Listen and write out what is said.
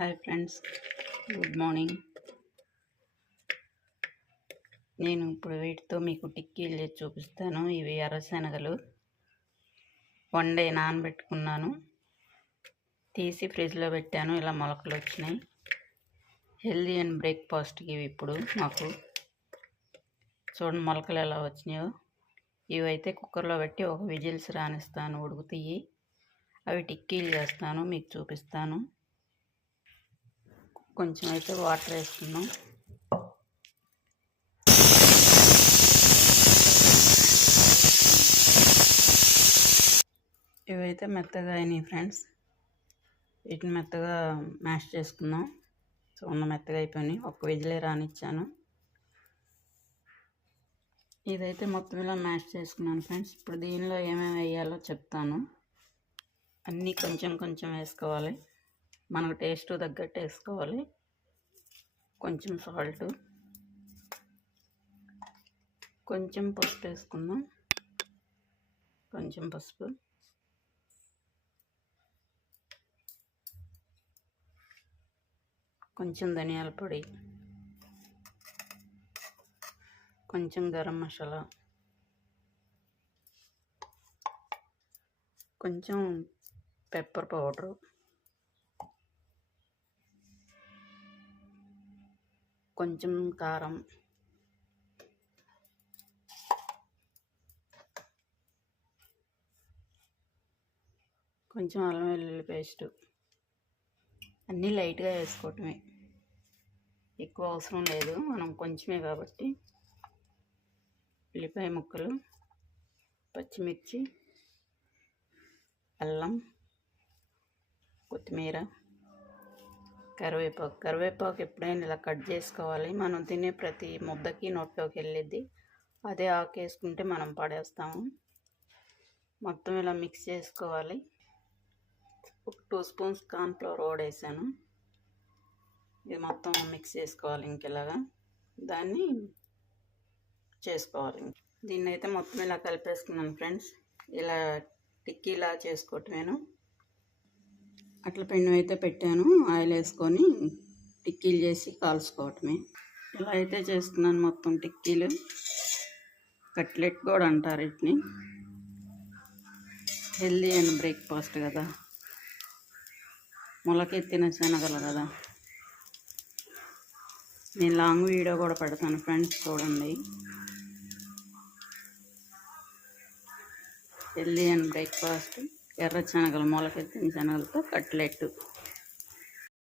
Hi friends good morning. నేను ఇప్పుడు వీటితో మీకు టిక్కీలు చూపిస్తాను. ఇవి ఎర్రశనగలు వన్ డే నానబెట్టుకున్నాను. తీసి ఫ్రిడ్జ్లో పెట్టాను. ఇలా మొలకలు వచ్చినాయి. హెల్దీ అండ్ బ్రేక్ఫాస్ట్కి ఇవి ఇప్పుడు మాకు. చూడండి మొలకలు ఎలా వచ్చినాయో. ఇవైతే కుక్కర్లో పెట్టి ఒక విజిల్స్ రానిస్తాను ఉడుకుతాయి. అవి టిక్కీలు చేస్తాను మీకు చూపిస్తాను. కొంచెం అయితే వాటర్ వేసుకున్నాం ఇవైతే మెత్తగా అయినాయి ఫ్రెండ్స్. వీటిని మెత్తగా మ్యాష్ చేసుకుందాం. చూడండి మెత్తగా అయిపోయినాయి. ఒక్క విజిలే రానిచ్చాను. ఇదైతే మొత్తం ఇలా మ్యాష్ చేసుకున్నాను ఫ్రెండ్స్. ఇప్పుడు దీనిలో ఏమేమి వేయాలో చెప్తాను. అన్నీ కొంచెం కొంచెం వేసుకోవాలి. మనకు టేస్ట్ తగ్గట్టు వేసుకోవాలి. కొంచెం సాల్ట్. కొంచెం పసుపు వేసుకుందాం. కొంచెం పసుపు. కొంచెం ధనియాల పొడి. కొంచెం గరం మసాలా. కొంచెం పెప్పర్ పౌడరు. కొంచెం కారం. కొంచెం అల్లం వెల్లుల్లి పేస్ట్. అన్నీ లైట్గా వేసుకోవటమే. ఎక్కువ అవసరం లేదు. మనం కొంచెమే కాబట్టి ఉల్లిపాయ ముక్కలు పచ్చిమిర్చి అల్లం కొత్తిమీర కరివేపాకు. కరివేపాకు ఎప్పుడైనా ఇలా కట్ చేసుకోవాలి. మనం తినే ప్రతి ముద్దకి నోట్లోకి వెళ్ళిద్ది. అదే ఆకు వేసుకుంటే మనం పడేస్తాము. మొత్తం ఇలా మిక్స్ చేసుకోవాలి. ఒక టూ స్పూన్స్ కార్న్ఫ్లవర్ ఓడేసాను. ఇది మొత్తం మిక్స్ చేసుకోవాలి ఇంకెలాగా దాన్ని చేసుకోవాలి దీన్ని అయితే మొత్తం ఇలా కలిపేసుకున్నాను ఫ్రెండ్స్. ఇలా టిక్కీలా చేసుకోవటమేను. అట్ల పెన్ను అయితే పెట్టాను. ఆయిల్ వేసుకొని టిక్కీలు చేసి కాల్చుకోవటమే. ఇలా అయితే చేస్తున్నాను మొత్తం టిక్కీలు. కట్లెట్ కూడా అంటారు వీటిని. హెల్దీ అండ్ బ్రేక్ఫాస్ట్ కదా. మొలకెత్తిన శనగలు కదా. నేను లాంగ్ వీడియో కూడా పెడతాను ఫ్రెండ్స్ చూడండి. Healthy and breakfast. ఎర్ర శనగలు మొలకెత్తిన శనగలతో కట్లెట్